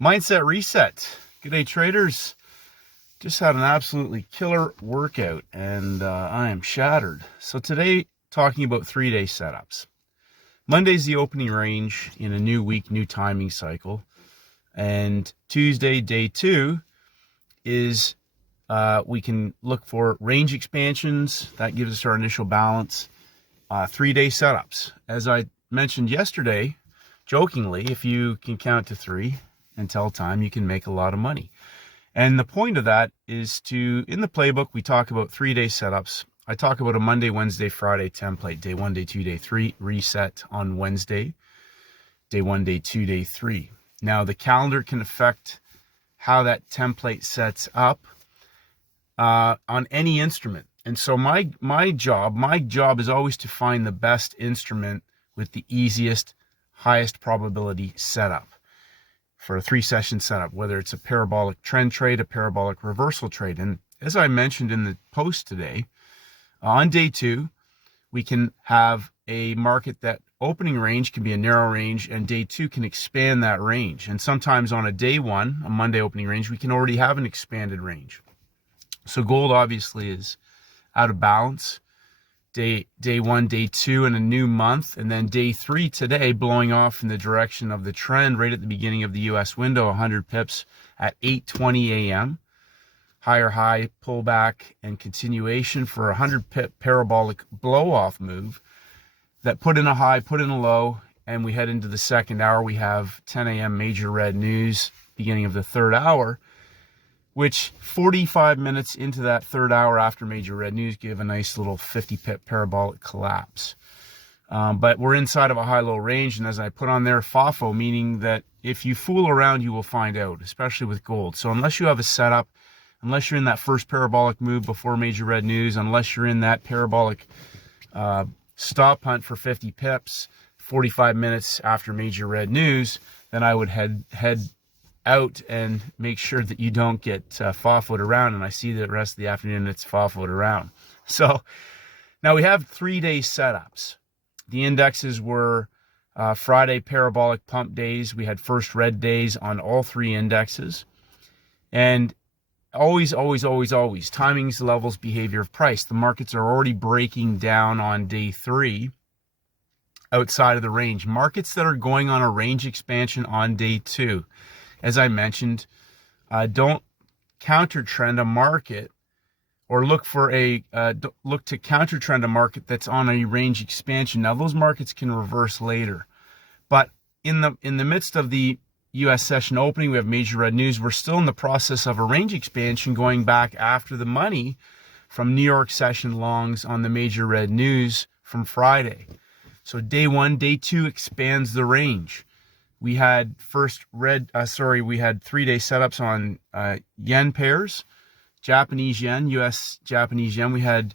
Mindset reset. Good day, traders. Just had an absolutely killer workout and I am shattered. So today, talking about 3-day setups. Monday's the opening range in a new week, new timing cycle. And Tuesday, day 2, is we can look for range expansions. That gives us our initial balance. 3-day setups. As I mentioned yesterday, jokingly, if you can count to 3 and tell time, you can make a lot of money. And the point of that is in the playbook, we talk about 3-day setups. I talk about a Monday, Wednesday, Friday template, day 1, day 2, day 3, reset on Wednesday, day 1, day 2, day 3. Now, the calendar can affect how that template sets up on any instrument. And so my job is always to find the best instrument with the easiest, highest probability setup for a 3-session setup, whether it's a parabolic trend trade, a parabolic reversal trade. And as I mentioned in the post today, on day 2, we can have a market that opening range can be a narrow range, and day 2 can expand that range. And sometimes on a day 1, a Monday opening range, we can already have an expanded range. So gold obviously is out of balance. Day 1, day 2 in a new month, and then day 3 today blowing off in the direction of the trend right at the beginning of the US window, 100 pips at 8:20 a.m. Higher high, pullback, and continuation for a 100 pip parabolic blow-off move that put in a high, put in a low, and we head into the second hour. We have 10 a.m. major red news, beginning of the third hour, which 45 minutes into that third hour after major red news give a nice little 50 pip parabolic collapse. But we're inside of a high-low range, and as I put on there, FOFO, meaning that if you fool around, you will find out, especially with gold. So unless you have a setup, unless you're in that first parabolic move before major red news, unless you're in that parabolic stop hunt for 50 pips 45 minutes after major red news, then I would head out and make sure that you don't get FOFO'd around. And I see that the rest of the afternoon it's FOFO'd around. So now we have 3-day setups. The indexes were Friday parabolic pump days. We had first red days on all 3 indexes. And always, timings, levels, behavior of price. The markets are already breaking down on day 3 outside of the range. Markets that are going on a range expansion on day 2. As I mentioned, don't counter trend a market or look to counter trend a market that's on a range expansion. Now those markets can reverse later, but in the midst of the U.S. session opening, we have major red news. We're still in the process of a range expansion going back after the money from New York session longs on the major red news from Friday. So day 1, day 2 expands the range. We had we had 3-day setups on yen pairs, Japanese yen, US Japanese yen. We had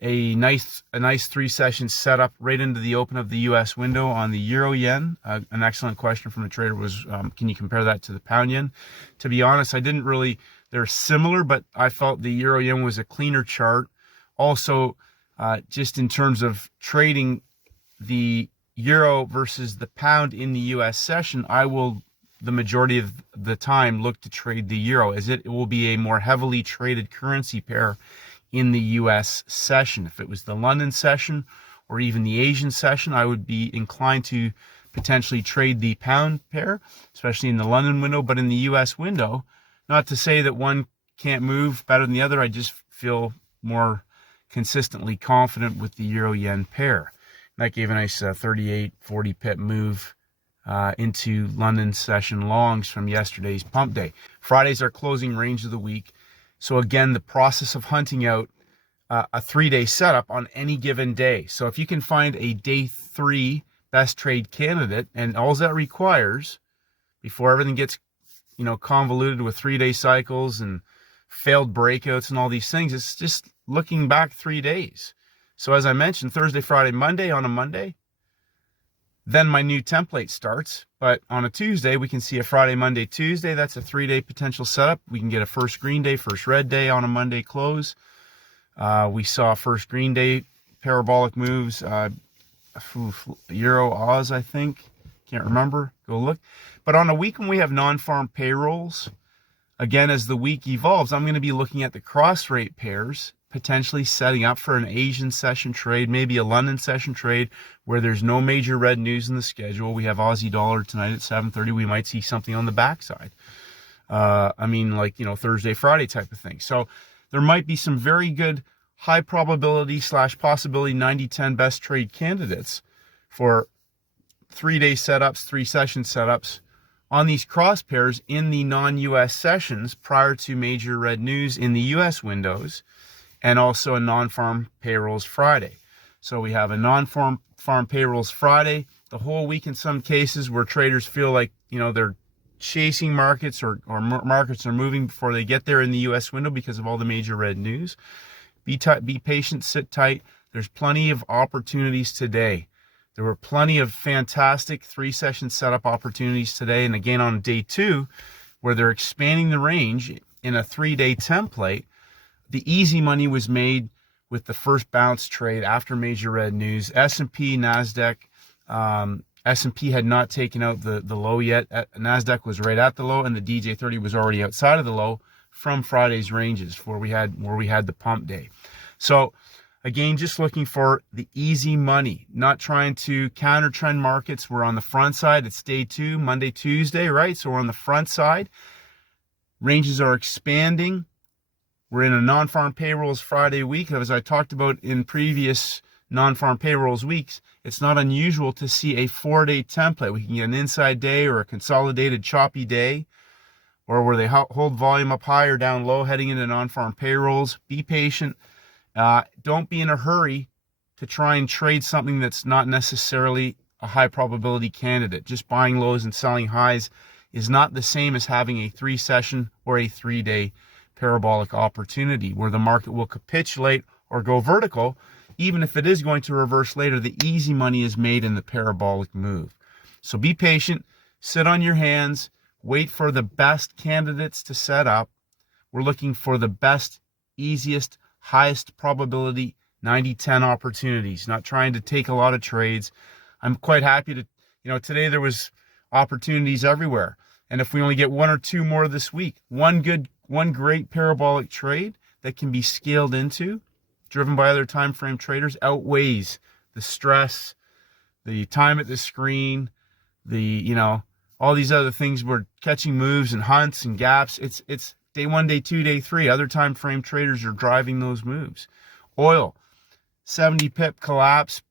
a nice 3-session setup right into the open of the US window on the euro yen. An excellent question from a trader was, can you compare that to the pound yen? To be honest, I didn't really. They're similar, but I felt the euro yen was a cleaner chart. Also, just in terms of trading the euro versus the pound in the US session, I will, the majority of the time, look to trade the euro, as it will be a more heavily traded currency pair in the US session. If it was the London session or even the Asian session, I would be inclined to potentially trade the pound pair, especially in the London window. But in the US window, not to say that one can't move better than the other, I just feel more consistently confident with the euro yen pair. That gave a nice 38, 40 pip move into London session longs from yesterday's pump day. Friday's our closing range of the week. So again, the process of hunting out a 3-day setup on any given day. So if you can find a day 3 best trade candidate, and all that requires before everything gets convoluted with 3-day cycles and failed breakouts and all these things, it's just looking back 3 days. So as I mentioned, Thursday, Friday, Monday on a Monday, then my new template starts. But on a Tuesday, we can see a Friday, Monday, Tuesday. That's a 3-day potential setup. We can get a first green day, first red day on a Monday close. We saw first green day parabolic moves, Euro Oz, I think. Can't remember. Go look. But on a week when we have non-farm payrolls, again, as the week evolves, I'm going to be looking at the cross rate pairs, potentially setting up for an Asian session trade, maybe a London session trade where there's no major red news in the schedule. We have Aussie dollar tonight at 7:30. We might see something on the backside. Thursday, Friday type of thing. So there might be some very good high probability / possibility 90-10 best trade candidates for 3-day setups, 3-session setups on these cross pairs in the non-US sessions prior to major red news in the US windows, and also a non-farm payrolls Friday. So we have a non-farm payrolls Friday, the whole week in some cases where traders feel like, they're chasing markets or markets are moving before they get there in the US window because of all the major red news. Be patient, sit tight. There's plenty of opportunities today. There were plenty of fantastic 3-session setup opportunities today. And again, on day 2, where they're expanding the range in a 3-day template, the easy money was made with the first bounce trade after major red news. S&P, NASDAQ, S&P had not taken out the low yet. NASDAQ was right at the low, and the DJ30 was already outside of the low from Friday's ranges where we had the pump day. So again, just looking for the easy money, not trying to counter trend markets. We're on the front side. It's day 2, Monday, Tuesday, right? So we're on the front side. Ranges are expanding. We're in a non-farm payrolls Friday week. As I talked about in previous non-farm payrolls weeks, it's not unusual to see a 4-day template. We can get an inside day or a consolidated choppy day, or where they hold volume up high or down low heading into non-farm payrolls. Be patient. Don't be in a hurry to try and trade something that's not necessarily a high probability candidate. Just buying lows and selling highs is not the same as having a 3-session or a 3-day parabolic opportunity where the market will capitulate or go vertical. Even if it is going to reverse later, the easy money is made in the parabolic move. So be patient, sit on your hands, wait for the best candidates to set up. We're looking for the best, easiest, highest probability 90-10 opportunities, not trying to take a lot of trades. I'm quite happy to, today there was opportunities everywhere. And if we only get 1 or 2 more this week, one great parabolic trade that can be scaled into, driven by other time frame traders, outweighs the stress, the time at the screen, all these other things. We're catching moves and hunts and gaps. It's day 1, day 2, day 3. Other time frame traders are driving those moves. Oil, 70 pip collapse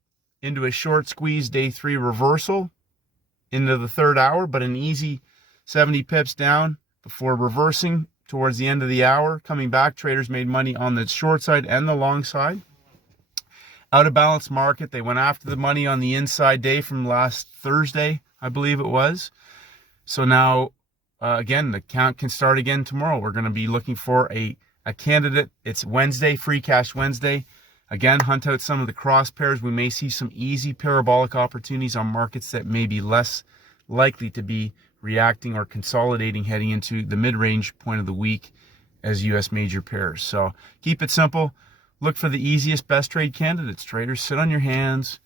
into a short squeeze, day 3 reversal into the 3rd hour, but an easy 70 pips down before reversing towards the end of the hour. Coming back, traders made money on the short side and the long side. Out of balance market, they went after the money on the inside day from last Thursday, I believe it was. So now, again, the count can start again tomorrow. We're going to be looking for a candidate. It's Wednesday, Free Cash Wednesday. Again, hunt out some of the cross pairs. We may see some easy parabolic opportunities on markets that may be less likely to be reacting or consolidating heading into the mid-range point of the week as U.S. major pairs. So keep it simple. Look for the easiest, best trade candidates. Traders, sit on your hands.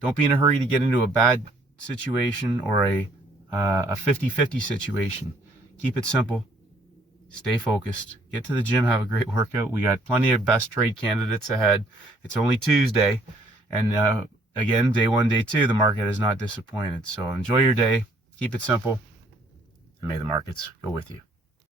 Don't be in a hurry to get into a bad situation or a 50-50 situation. Keep it simple. Stay focused. Get to the gym. Have a great workout. We got plenty of best trade candidates ahead. It's only Tuesday. And again, day 1, day 2, the market has not disappointed. So enjoy your day. Keep it simple. And may the markets go with you.